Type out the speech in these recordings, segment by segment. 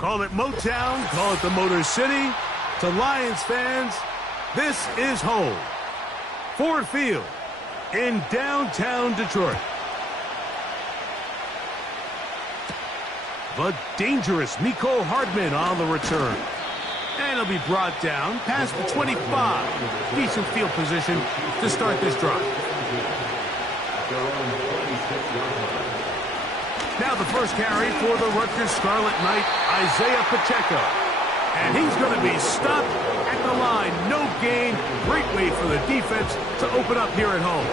Call it Motown, call it the Motor City. To Lions fans, this is home. Ford Field in downtown Detroit. The dangerous Mecole Hardman on the return. And he'll be brought down past the 25. Decent field position to start this drive. Now the first carry for the Rutgers Scarlet Knight, Isaiah Pacheco. And he's going to be stopped at the line. No gain. Great way for the defense to open up here at home.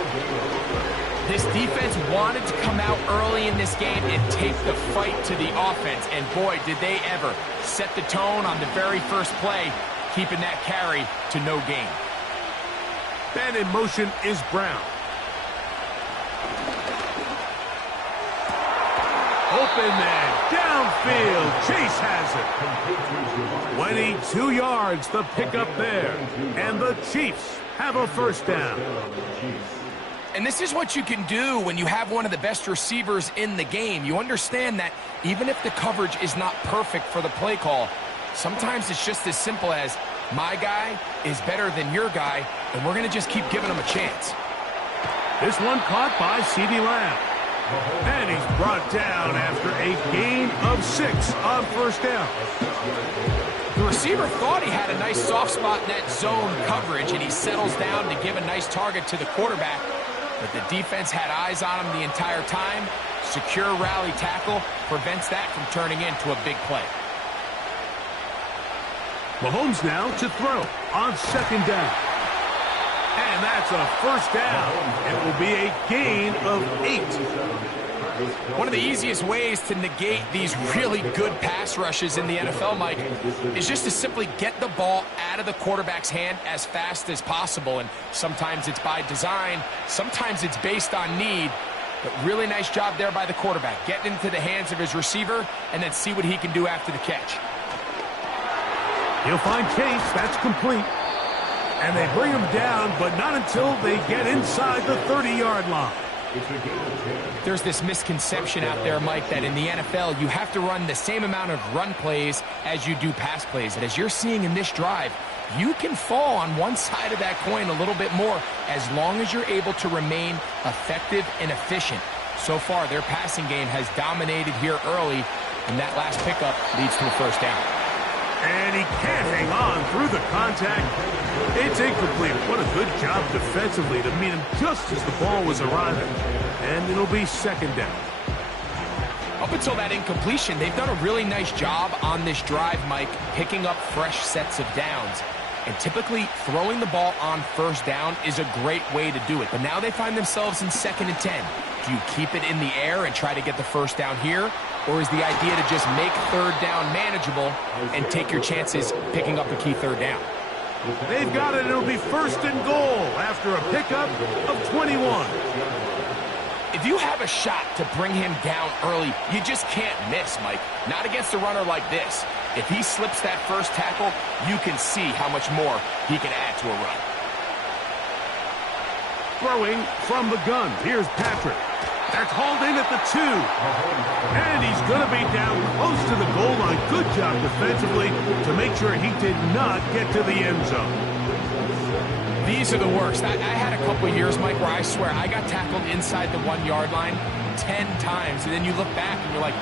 This defense wanted to come out early in this game and take the fight to the offense. And boy, did they ever set the tone on the very first play, keeping that carry to no gain. And in motion is Brown. Open man, downfield, Chase has it. 22 yards, the pickup there. And the Chiefs have a first down. And this is what you can do when you have one of the best receivers in the game. You understand that even if the coverage is not perfect for the play call, sometimes it's just as simple as, my guy is better than your guy, and we're going to just keep giving him a chance. This one caught by CeeDee Lamb. And he's brought down after a gain of 6 on first down. The receiver thought he had a nice soft spot in that zone coverage, and he settles down to give a nice target to the quarterback. But the defense had eyes on him the entire time. Secure rally tackle prevents that from turning into a big play. Mahomes now to throw on second down. And that's a first down. It will be a gain of 8. One of the easiest ways to negate these really good pass rushes in the NFL, Mike, is just to simply get the ball out of the quarterback's hand as fast as possible. And sometimes it's by design, sometimes it's based on need. But really nice job there by the quarterback, getting into the hands of his receiver and then see what he can do after the catch. He'll find Chase. That's complete. And they bring him down, but not until they get inside the 30-yard line. There's this misconception out there, Mike, that in the NFL you have to run the same amount of run plays as you do pass plays. And as you're seeing in this drive, you can fall on one side of that coin a little bit more as long as you're able to remain effective and efficient. So far, their passing game has dominated here early, and that last pickup leads to a first down. And he can't hang on through the contact. It's incomplete. What a good job defensively to meet him just as the ball was arriving. And it'll be second down. Up until that incompletion, they've done a really nice job on this drive, Mike, picking up fresh sets of downs. And typically, throwing the ball on first down is a great way to do it. But now they find themselves in 2nd and 10. Do you keep it in the air and try to get the first down here? Or is the idea to just make third down manageable and take your chances picking up a key third down? They've got it. It'll be first and goal after a pickup of 21. If you have a shot to bring him down early, you just can't miss, Mike. Not against a runner like this. If he slips that first tackle, you can see how much more he can add to a run. Throwing from the gun. Here's Patrick. That's hauled in at the 2. And he's going to be down close to the goal line. Good job defensively to make sure he did not get to the end zone. These are the worst. I had a couple years, Mike, where I swear I got tackled inside the 1-yard line 10 times. And then you look back and you're like,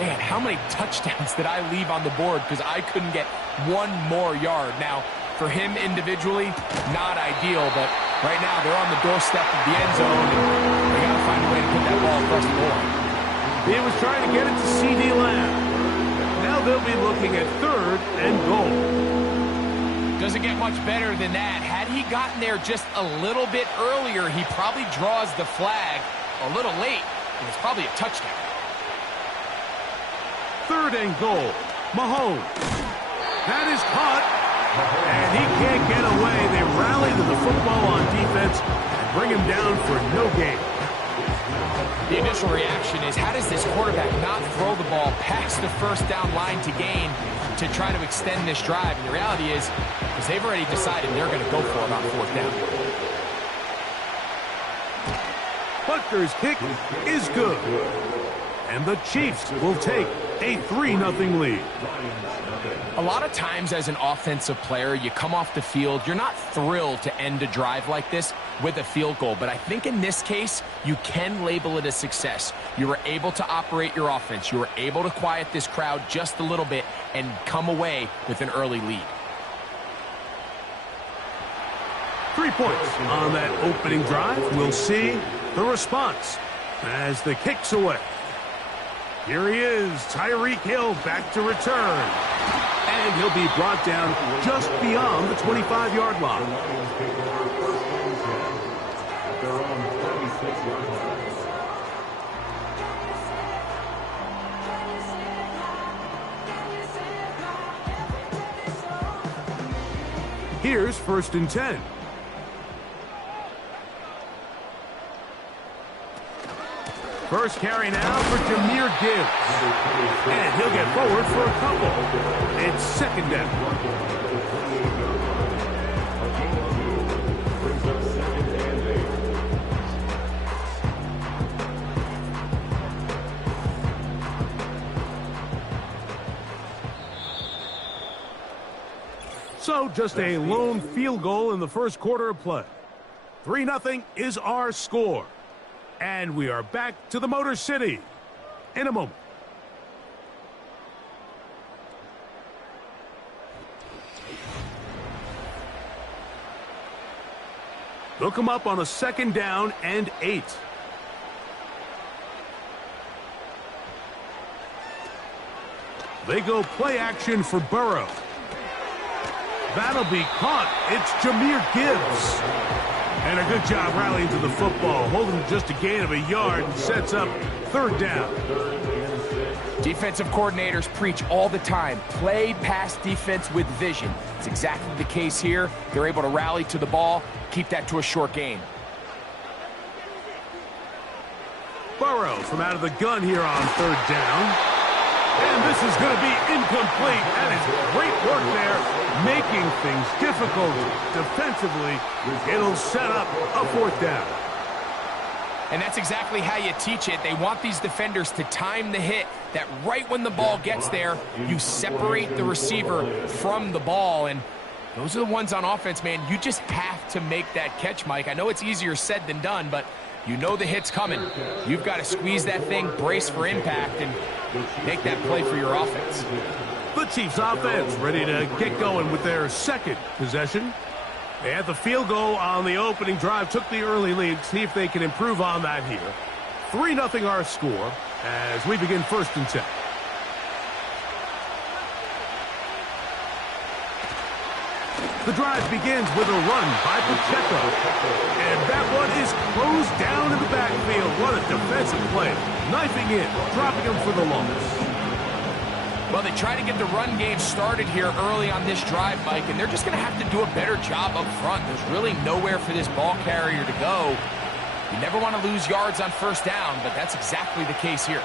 man, how many touchdowns did I leave on the board because I couldn't get one more yard? Now, for him individually, not ideal, but right now they're on the doorstep of the end zone, and they got to find a way to put that ball across the board. He was trying to get it to CeeDee Lamb. Now they'll be looking at 3rd and goal. Doesn't get much better than that. Had he gotten there just a little bit earlier, he probably draws the flag a little late, and it's probably a touchdown. 3rd and goal. Mahomes. That is caught. And he can't get away. They rally to the football on defense and bring him down for no gain. The initial reaction is, how does this quarterback not throw the ball past the first down line to gain to try to extend this drive? And the reality is they've already decided they're going to go for it on 4th down. Butker's kick is good. And the Chiefs will take a 3-0 lead. A lot of times as an offensive player, you come off the field, you're not thrilled to end a drive like this with a field goal. But I think in this case, you can label it a success. You were able to operate your offense. You were able to quiet this crowd just a little bit and come away with an early lead. 3 points on that opening drive. We'll see the response as the kick's away. Here he is, Tyreek Hill back to return. And he'll be brought down just beyond the 25-yard line. Here's 1st and 10. First carry now for Jahmyr Gibbs. And he'll get forward for a couple. It's 2nd down. So just a lone field goal in the first quarter of play. 3-0 is our score. And we are back to the Motor City in a moment. They'll come up on a 2nd down and 8. They go play action for Burrow. That'll be caught. It's Jahmyr Gibbs. And a good job rallying to the football, holding just a gain of a yard and sets up 3rd down. Defensive coordinators preach all the time, play pass defense with vision. It's exactly the case here. They're able to rally to the ball, keep that to a short gain. Burrow from out of the gun here on 3rd down. And this is going to be incomplete. That is great work there, making things difficult defensively. It'll set up a 4th down. And that's exactly how you teach it. They want these defenders to time the hit, that right when the ball gets there, you separate the receiver from the ball. And those are the ones on offense, man. You just have to make that catch, Mike. I know it's easier said than done, but you know the hit's coming. You've got to squeeze that thing, brace for impact, and make that play for your offense. The Chiefs offense ready to get going with their 2nd possession. They had the field goal on the opening drive, took the early lead. See if they can improve on that here. 3-0 our score as we begin 1st and 10. The drive begins with a run by Pacheco. And that one is closed down in the backfield. What a defensive play. Knifing in, dropping him for the loss. Well, they try to get the run game started here early on this drive, Mike, and they're just going to have to do a better job up front. There's really nowhere for this ball carrier to go. You never want to lose yards on 1st down, but that's exactly the case here.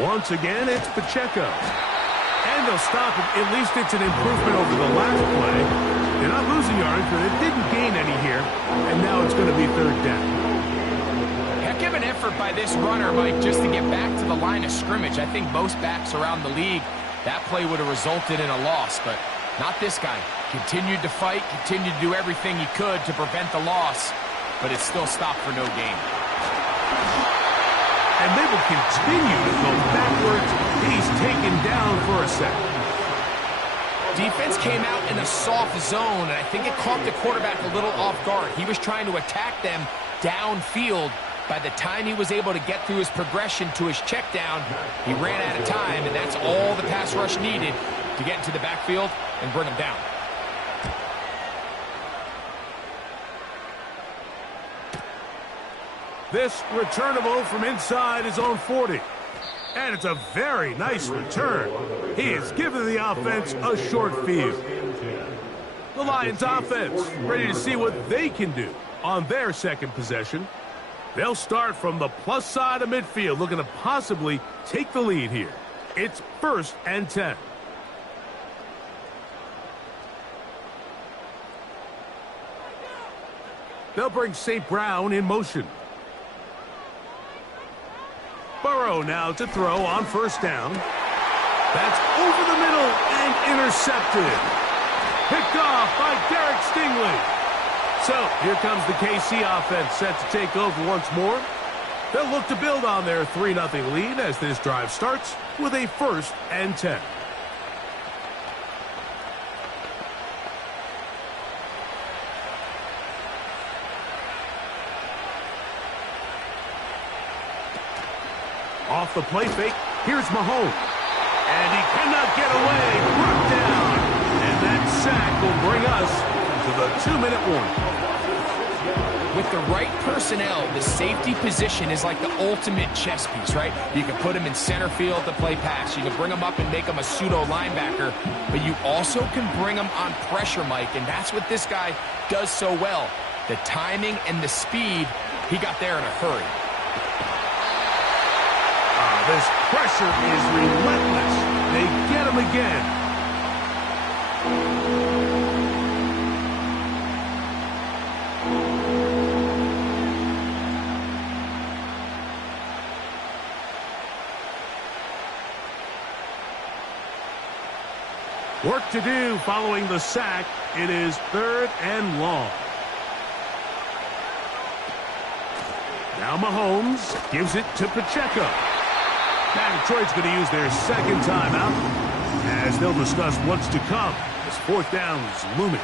Once again, it's Pacheco. And they'll stop him. At least it's an improvement over the last play. They're not losing yards, but it didn't gain any here. And now it's going to be 3rd down. Heck of an effort by this runner, Mike, just to get back to the line of scrimmage. I think most backs around the league, that play would have resulted in a loss, but not this guy. Continued to fight, continued to do everything he could to prevent the loss, but it still stopped for no gain. And they will continue to go backwards. He's taken down for a second. Defense came out in a soft zone, and I think it caught the quarterback a little off guard. He was trying to attack them downfield. By the time he was able to get through his progression to his check down, he ran out of time, and that's all the pass rush needed to get into the backfield and bring him down. This returnable from inside his own 40. And it's a very nice return. He has given the offense a short field. The Lions offense ready to see what they can do on their 2nd possession. They'll start from the plus side of midfield, looking to possibly take the lead here. It's 1st and 10. They'll bring St. Brown in motion. Burrow Burrow now to throw on first down. That's over the middle and intercepted. Picked off by Derek Stingley. So here comes the KC offense set to take over once more. They'll look to build on their 3-0 lead as this drive starts with a 1st and 10. Off the play fake, here's Mahomes. And he cannot get away, brought down. And that sack will bring us to the 2-minute warning. With the right personnel, the safety position is like the ultimate chess piece, right? You can put him in center field to play pass. You can bring him up and make him a pseudo linebacker, but you also can bring him on pressure, Mike, and that's what this guy does so well. The timing and the speed, he got there in a hurry. This pressure is relentless. They get him again. Work to do following the sack. It is 3rd and long. Now Mahomes gives it to Pacheco. Now Detroit's going to use their 2nd timeout as they'll discuss what's to come as 4th down is looming.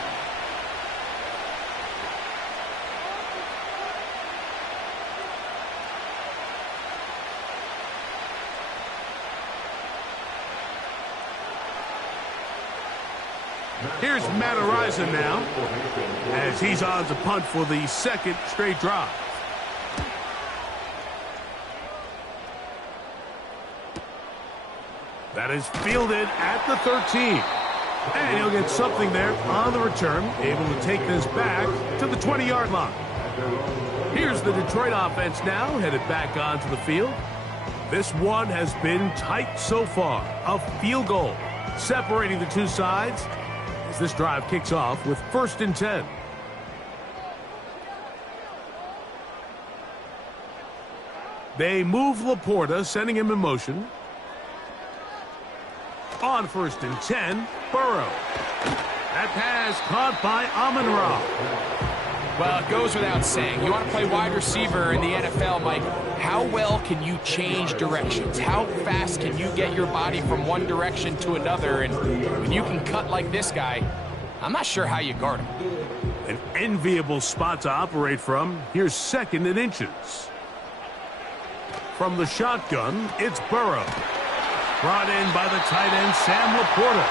Here's Matt Araiza now as he's on to punt for the 2nd straight drive. That is fielded at the 13. And he'll get something there on the return, able to take this back to the 20-yard line. Here's the Detroit offense now, headed back onto the field. This one has been tight so far. A field goal separating the two sides as this drive kicks off with 1st and 10. They move Laporta, sending him in motion. On 1st and 10, Burrow. That pass caught by Amon-Ra. Well, it goes without saying. You want to play wide receiver in the NFL, Mike. How well can you change directions? How fast can you get your body from one direction to another? And when you can cut like this guy, I'm not sure how you guard him. An enviable spot to operate from. Here's 2nd and inches. From the shotgun, it's Burrow. Brought in by the tight end, Sam Laporta.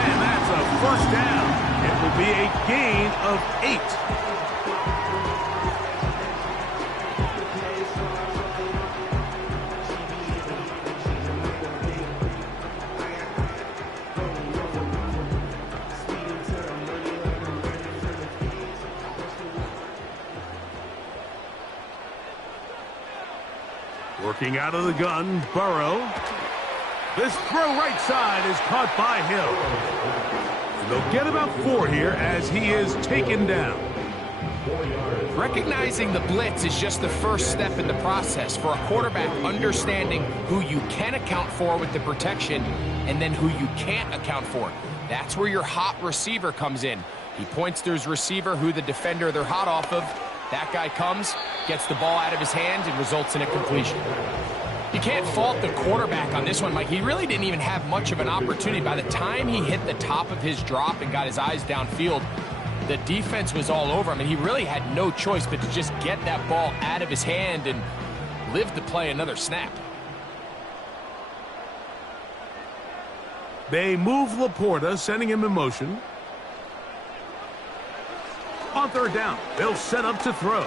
And that's a 1st down. It will be a gain of 8. Working out of the gun, Burrow. This throw right side is caught by Hill. And they'll get about 4 here as he is taken down. Recognizing the blitz is just the first step in the process for a quarterback, understanding who you can account for with the protection and then who you can't account for. That's where your hot receiver comes in. He points to his receiver, who the defender they're hot off of. That guy comes, gets the ball out of his hand, and results in a completion. You can't fault the quarterback on this one, Mike. He really didn't even have much of an opportunity. By the time he hit the top of his drop and got his eyes downfield, the defense was all over him, and he really had no choice but to just get that ball out of his hand and live to play another snap. They move Laporta, sending him in motion. On 3rd down, they'll set up to throw.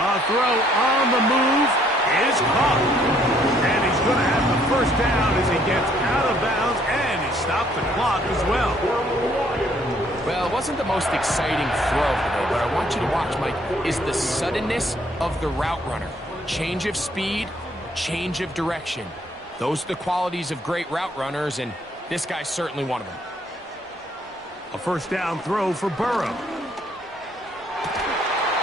A throw on the move is caught. And he's going to have the 1st down as he gets out of bounds, and he stopped the clock as well. Well, it wasn't the most exciting throw today, but I want you to watch, Mike, is the suddenness of the route runner. Change of speed, change of direction. Those are the qualities of great route runners, and this guy's certainly one of them. A 1st down throw for Burrow.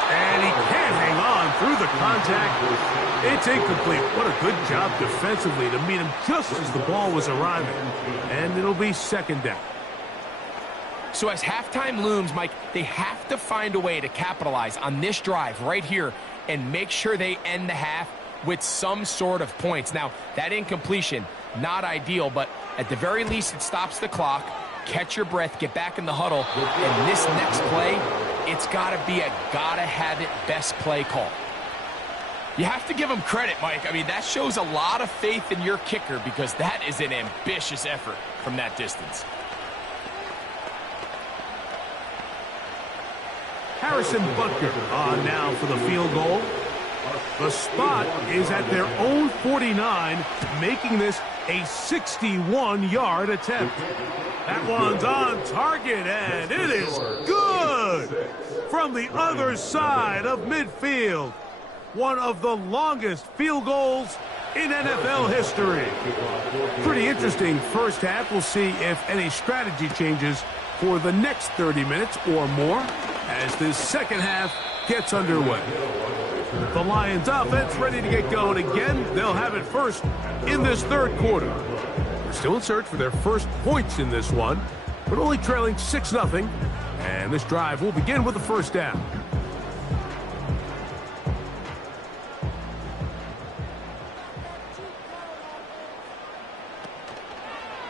And he can't hang on through the contact. It's incomplete. What a good job defensively to meet him just as the ball was arriving. And it'll be second down. So as halftime looms, Mike, they have to find a way to capitalize on this drive right here and make sure they end the half with some sort of points. Now, that incompletion, not ideal, but at the very least it stops the clock. Catch your breath, get back in the huddle, and this next play, it's got to be a gotta-have-it best play call. You have to give him credit, Mike. I mean, that shows a lot of faith in your kicker because that is an ambitious effort from that distance. Harrison Butker on now for the field goal. The spot is at their own 49, making this a 61-yard attempt. That one's on target, and it is good from the other side of midfield. One of the longest field goals in NFL history. Pretty interesting first half. We'll see if any strategy changes for the next 30 minutes or more as this second half gets underway. The Lions offense ready to get going again. They'll have it first in this third quarter. They're still in search for their first points in this one, but only trailing 6-0. And this drive will begin with the first down.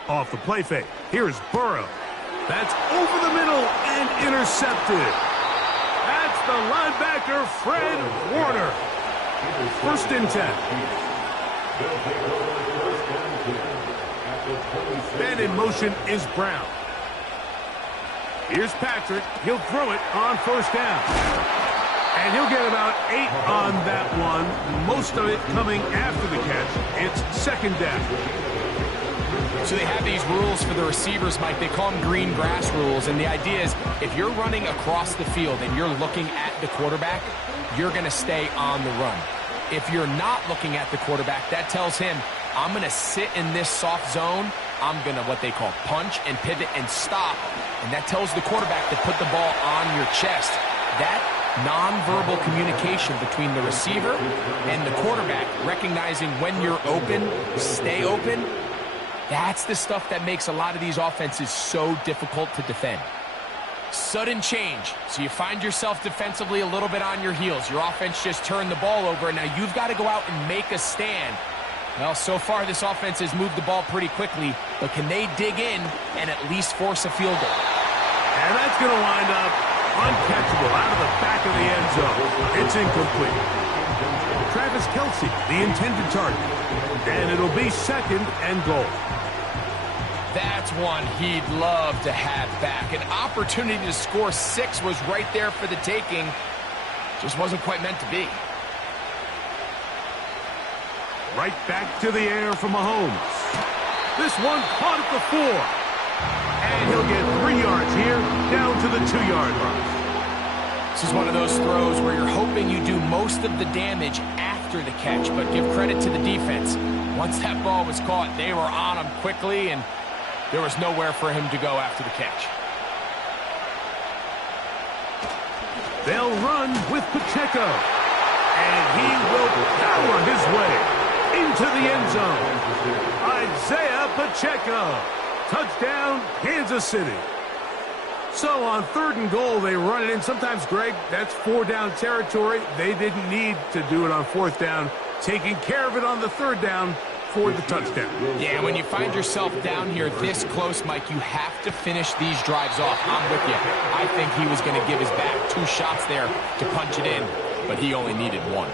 Off the play fake. Here's Burrow. That's over the middle and intercepted. That's the linebacker, Fred Warner. First and 10. Then in motion is Brown. Here's Patrick. He'll throw it on first down. And he'll get about 8 on that one. Most of it coming after the catch. It's second down. So they have these rules for the receivers, Mike. They call them green grass rules. And the idea is if you're running across the field and you're looking at the quarterback, you're going to stay on the run. If you're not looking at the quarterback, that tells him, I'm going to sit in this soft zone. I'm going to what they call punch and pivot and stop. And that tells the quarterback to put the ball on your chest. That nonverbal communication between the receiver and the quarterback, recognizing when you're open, stay open, that's the stuff that makes a lot of these offenses so difficult to defend. Sudden change. So you find yourself defensively a little bit on your heels. Your offense just turned the ball over, and now you've got to go out and make a stand. Well, so far this offense has moved the ball pretty quickly, but can they dig in and at least force a field goal? And that's going to wind up uncatchable out of the back of the end zone. It's incomplete. Travis Kelce, the intended target. And it'll be second and goal. That's one he'd love to have back. An opportunity to score 6 was right there for the taking. Just wasn't quite meant to be. Right back to the air for Mahomes. This one caught at the 4. And he'll get 3 yards here, down to the 2-yard line. This is one of those throws where you're hoping you do most of the damage after the catch, but give credit to the defense. Once that ball was caught, they were on him quickly, and there was nowhere for him to go after the catch. They'll run with Pacheco. And he will power his way into the end zone. Isaiah Pacheco. Touchdown, Kansas City. So on third and goal, they run it in. Sometimes, Greg, that's 4-down territory. They didn't need to do it on 4th down. Taking care of it on the 3rd down for the touchdown. Yeah, when you find yourself down here this close, Mike, you have to finish these drives off. I'm with you. I think he was going to give his back 2 shots there to punch it in, but he only needed 1.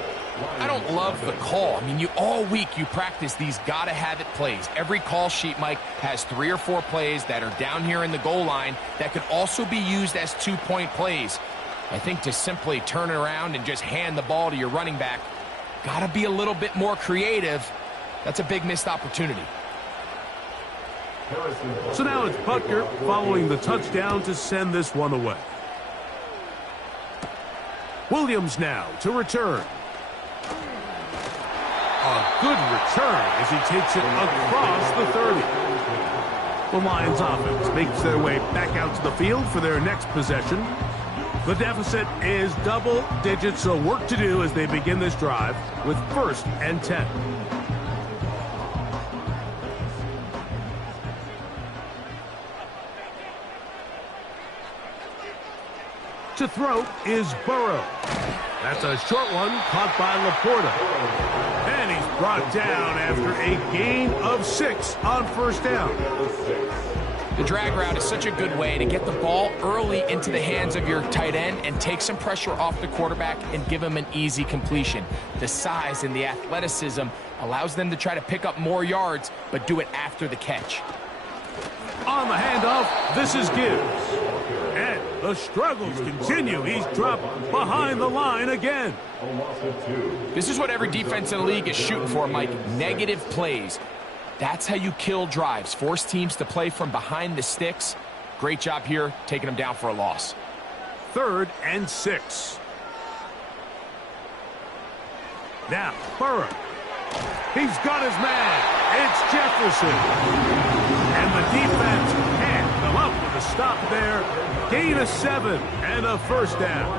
I don't love the call. I mean, all week you practice these gotta-have-it plays. Every call sheet, Mike, has 3 or 4 plays that are down here in the goal line that could also be used as 2-point plays. I think to simply turn it around and just hand the ball to your running back, gotta be a little bit more creative. That's a big missed opportunity. So now it's Butker following the touchdown to send this one away. Williams now to return. A good return as he takes it across the 30. The Lions offense makes their way back out to the field for their next possession. The deficit is double digits, so work to do as they begin this drive with 1st and 10. To throw is Burrow. That's a short one caught by Laporta. And he's brought down after a gain of 6 on 1st down. The drag route is such a good way to get the ball early into the hands of your tight end and take some pressure off the quarterback and give him an easy completion. The size and the athleticism allows them to try to pick up more yards, but do it after the catch. On the handoff, this is Gibbs. And the struggles continue. He's dropped behind the line again. This is what every defense in the league is shooting for, Mike. Negative plays. That's how you kill drives. Force teams to play from behind the sticks. Great job here, taking them down for a loss. 3rd and 6. Now, Burrow. He's got his man. It's Jefferson. And the defense can't come up with a stop there. Gain of 7 and a 1st down.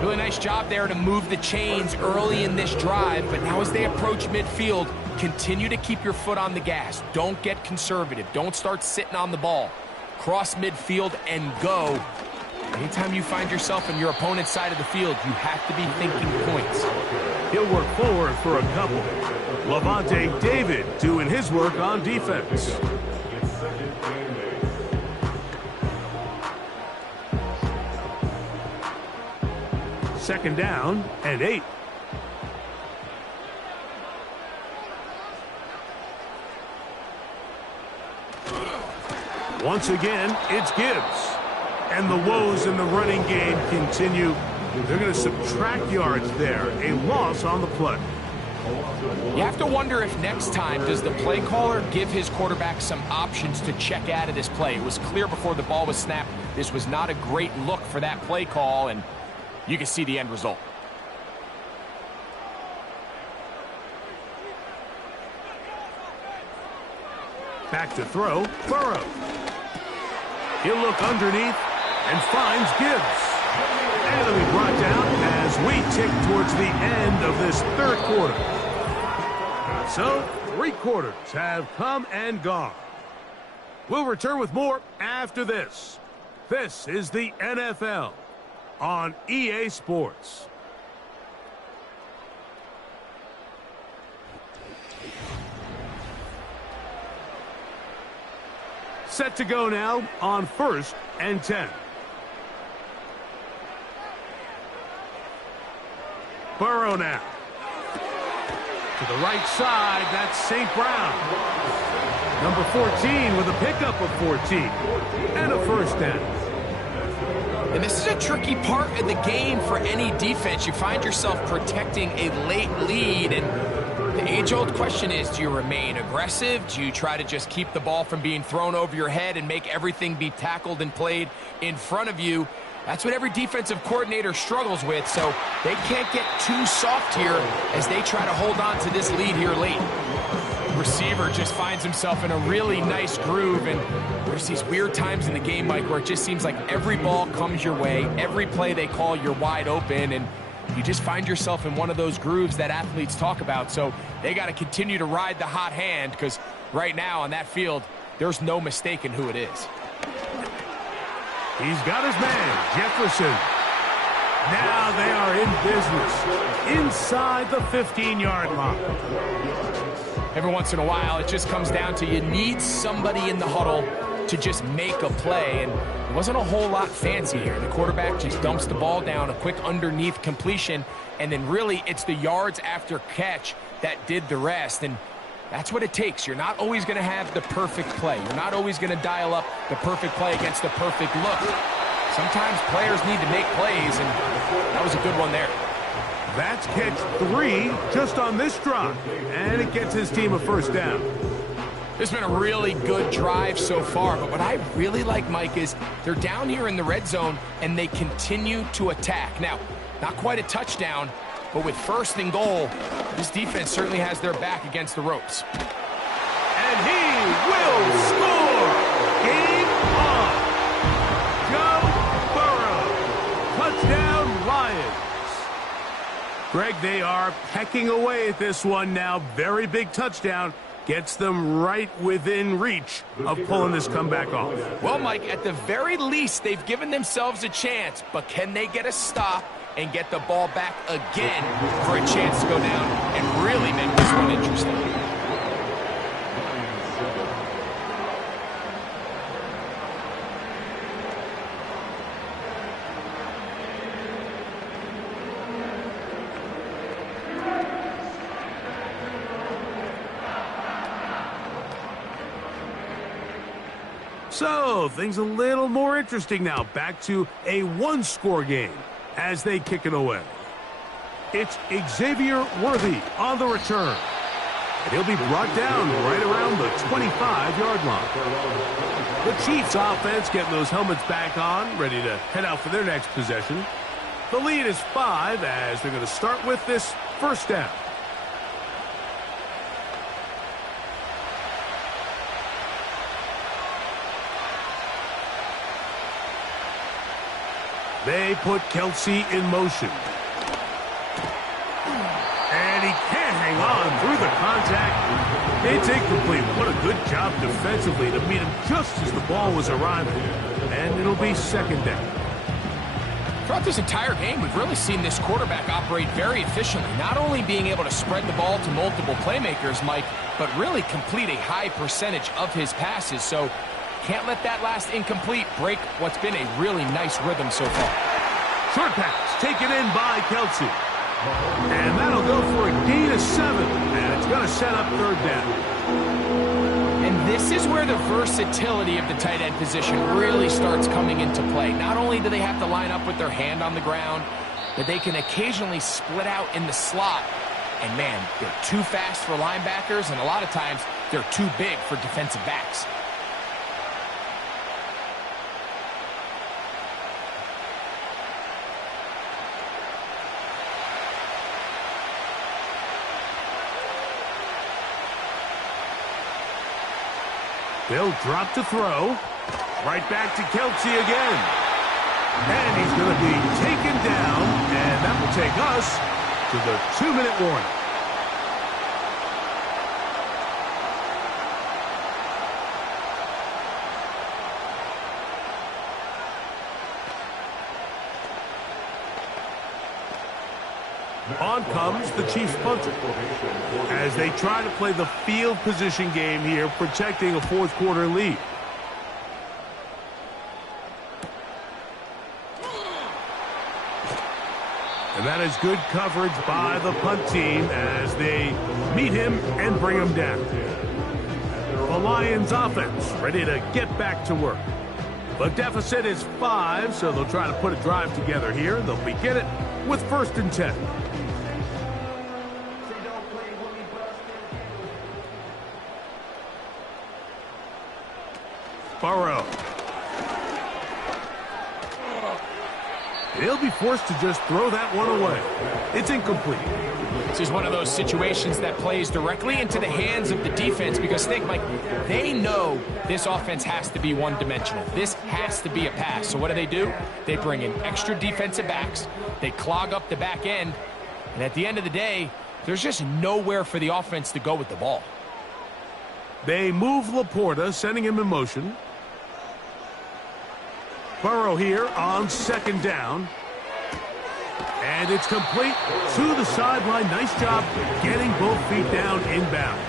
Really nice job there to move the chains early in this drive, but now as they approach midfield, continue to keep your foot on the gas. Don't get conservative. Don't start sitting on the ball. Cross midfield and go. Anytime you find yourself in your opponent's side of the field, you have to be thinking points. He'll work forward for a couple. Levante David doing his work on defense. Second down and 8. Once again, it's Gibbs. And the woes in the running game continue. They're going to subtract yards there. A loss on the play. You have to wonder if next time does the play caller give his quarterback some options to check out of this play. It was clear before the ball was snapped this was not a great look for that play call, and you can see the end result. Back to throw, Burrow. He'll look underneath and finds Gibbs. And he'll be brought down as we tick towards the end of this 3rd quarter. So, 3 quarters have come and gone. We'll return with more after this. This is the NFL on EA Sports. Set to go now on 1st and 10. Burrow now. To the right side, that's St. Brown. Number 14 with a pickup of 14. And a 1st down. And this is a tricky part of the game for any defense. You find yourself protecting a late lead, and the age-old question is, do you remain aggressive? Do you try to just keep the ball from being thrown over your head and make everything be tackled and played in front of you? That's what every defensive coordinator struggles with, so they can't get too soft here as they try to hold on to this lead here late. The receiver just finds himself in a really nice groove, and there's these weird times in the game, Mike, where it just seems like every ball comes your way, every play they call, you're wide open, and you just find yourself in one of those grooves that athletes talk about. So they got to continue to ride the hot hand, because right now on that field, there's no mistaking who it is. He's got his man, Jefferson. Now they are in business inside the 15-yard line. Every once in a while, it just comes down to you need somebody in the huddle to just make a play, and it wasn't a whole lot fancy here. The quarterback just dumps the ball down, a quick underneath completion, and then really it's the yards after catch that did the rest, and that's what it takes. You're not always going to have the perfect play. You're not always going to dial up the perfect play against the perfect look. Sometimes players need to make plays, and that was a good one there. That's catch 3 just on this drive, and it gets his team a 1st down. This has been a really good drive so far, but what I really like, Mike, is they're down here in the red zone, and they continue to attack. Now, not quite a touchdown, but with 1st and goal, this defense certainly has their back against the ropes. And he will score! Game on! Joe Burrow! Greg, they are pecking away at this one now. Very big touchdown. Gets them right within reach of pulling this comeback off. Well, Mike, at the very least, they've given themselves a chance. But can they get a stop and get the ball back again for a chance to go down and really make this one interesting? So, things a little more interesting now. Back to a one-score game as they kick it away. It's Xavier Worthy on the return. And he'll be brought down right around the 25-yard line. The Chiefs offense getting those helmets back on, ready to head out for their next possession. The lead is 5 as they're going to start with this first down. They put Kelce in motion. And he can't hang on through the contact. It's incomplete. What a good job defensively to meet him just as the ball was arriving. And it'll be second down. Throughout this entire game, we've really seen this quarterback operate very efficiently, not only being able to spread the ball to multiple playmakers, Mike, but really complete a high percentage of his passes. So can't let that last incomplete break what's been a really nice rhythm so far. Short pass taken in by Kelce. And that'll go for a gain of 7. And it's going to set up third down. And this is where the versatility of the tight end position really starts coming into play. Not only do they have to line up with their hand on the ground, but they can occasionally split out in the slot. And man, they're too fast for linebackers, and a lot of times they're too big for defensive backs. They'll drop to throw. Right back to Kelce again. And he's going to be taken down. And that will take us to the 2-minute warning. On comes the Chiefs punter as they try to play the field position game here, protecting a fourth-quarter lead. And that is good coverage by the punt team as they meet him and bring him down. The Lions offense ready to get back to work. The deficit is 5, so they'll try to put a drive together here. They'll begin it with 1st and 10. Burrow. He'll be forced to just throw that one away. It's incomplete. This is one of those situations that plays directly into the hands of the defense because think, Mike, they know this offense has to be one-dimensional. This has to be a pass. So what do? They bring in extra defensive backs. They clog up the back end. And at the end of the day, there's just nowhere for the offense to go with the ball. They move Laporta, sending him in motion. Burrow here on 2nd down. And it's complete to the sideline. Nice job getting both feet down inbounds.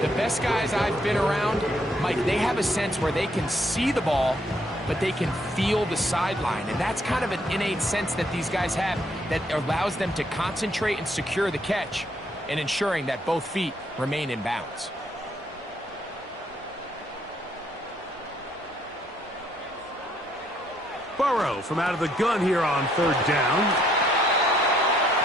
The best guys I've been around, Mike, they have a sense where they can see the ball, but they can feel the sideline. And that's kind of an innate sense that these guys have that allows them to concentrate and secure the catch and ensuring that both feet remain in bounds. Burrow from out of the gun here on 3rd down.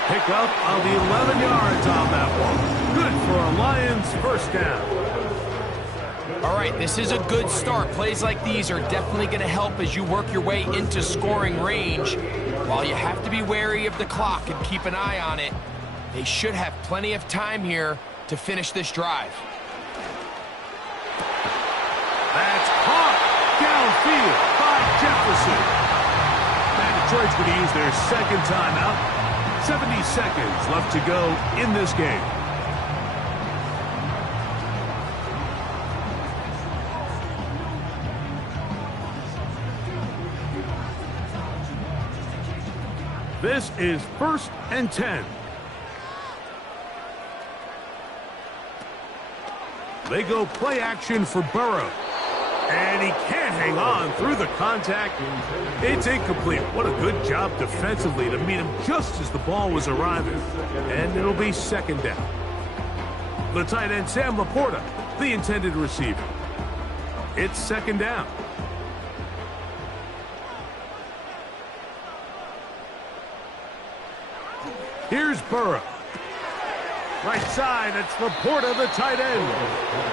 Pick up of 11 yards on that one. Good for a Lions 1st down. All right, this is a good start. Plays like these are definitely going to help as you work your way into scoring range. While you have to be wary of the clock and keep an eye on it, they should have plenty of time here to finish this drive. That's caught downfield by Jefferson. And Detroit's going to use their 2nd timeout. 70 seconds left to go in this game. This is 1st and 10. They go play action for Burrow. And he can't hang on through the contact. It's incomplete. What a good job defensively to meet him just as the ball was arriving. And it'll be 2nd down. The tight end, Sam Laporta, the intended receiver. It's 2nd down. Here's Burrow. Right side, it's Laporta, the tight end.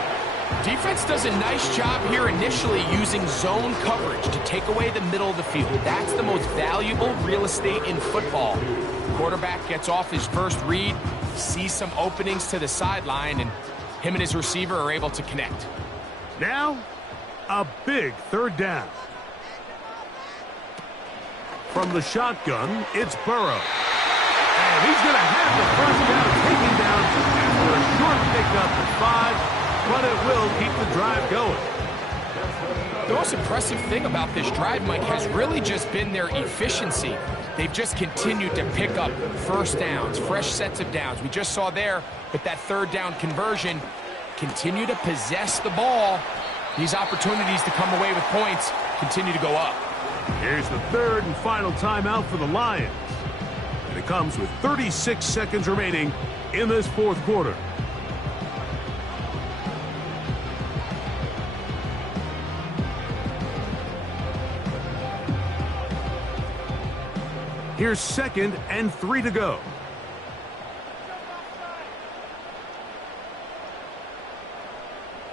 Defense does a nice job here initially using zone coverage to take away the middle of the field. That's the most valuable real estate in football. Quarterback gets off his first read, sees some openings to the sideline, and him and his receiver are able to connect. Now, a big 3rd down. From the shotgun, it's Burrow. And he's going to have the first down taken down after a short pickup at 5. But it will keep the drive going. The most impressive thing about this drive, Mike, has really just been their efficiency. They've just continued to pick up first downs, fresh sets of downs. We just saw there with that 3rd down conversion, continue to possess the ball. These opportunities to come away with points continue to go up. Here's the 3rd and final timeout for the Lions. And it comes with 36 seconds remaining in this 4th quarter. Here's 2nd and 3 to go.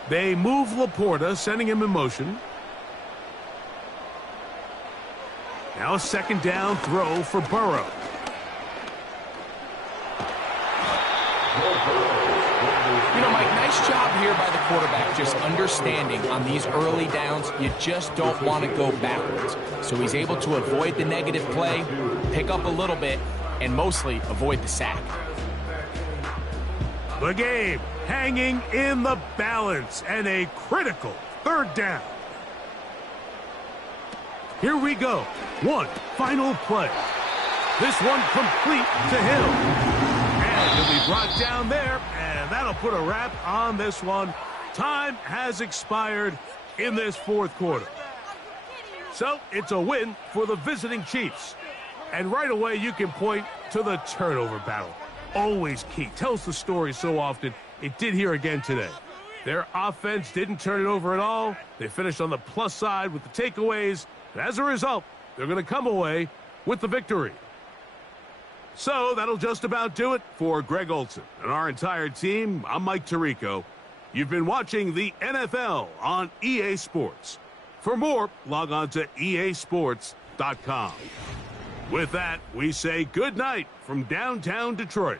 They move Laporta, sending him in motion. Now a 2nd down throw for Burrow. You know, Mike, nice job here by the quarterback just understanding on these early downs, you just don't want to go backwards. So he's able to avoid the negative play, pick up a little bit, and mostly avoid the sack. The game hanging in the balance and a critical 3rd down. Here we go. One final play. This one complete to Hill. And he'll be brought down there, and that'll put a wrap on this one. Time has expired in this 4th quarter. So it's a win for the visiting Chiefs. And right away you can point to the turnover battle. Always key. Tells the story so often. It did here again today. Their offense didn't turn it over at all. They finished on the plus side with the takeaways. And as a result, they're going to come away with the victory. So that'll just about do it for Greg Olsen and our entire team. I'm Mike Tirico. You've been watching the NFL on EA Sports. For more, log on to easports.com. With that, we say good night from downtown Detroit.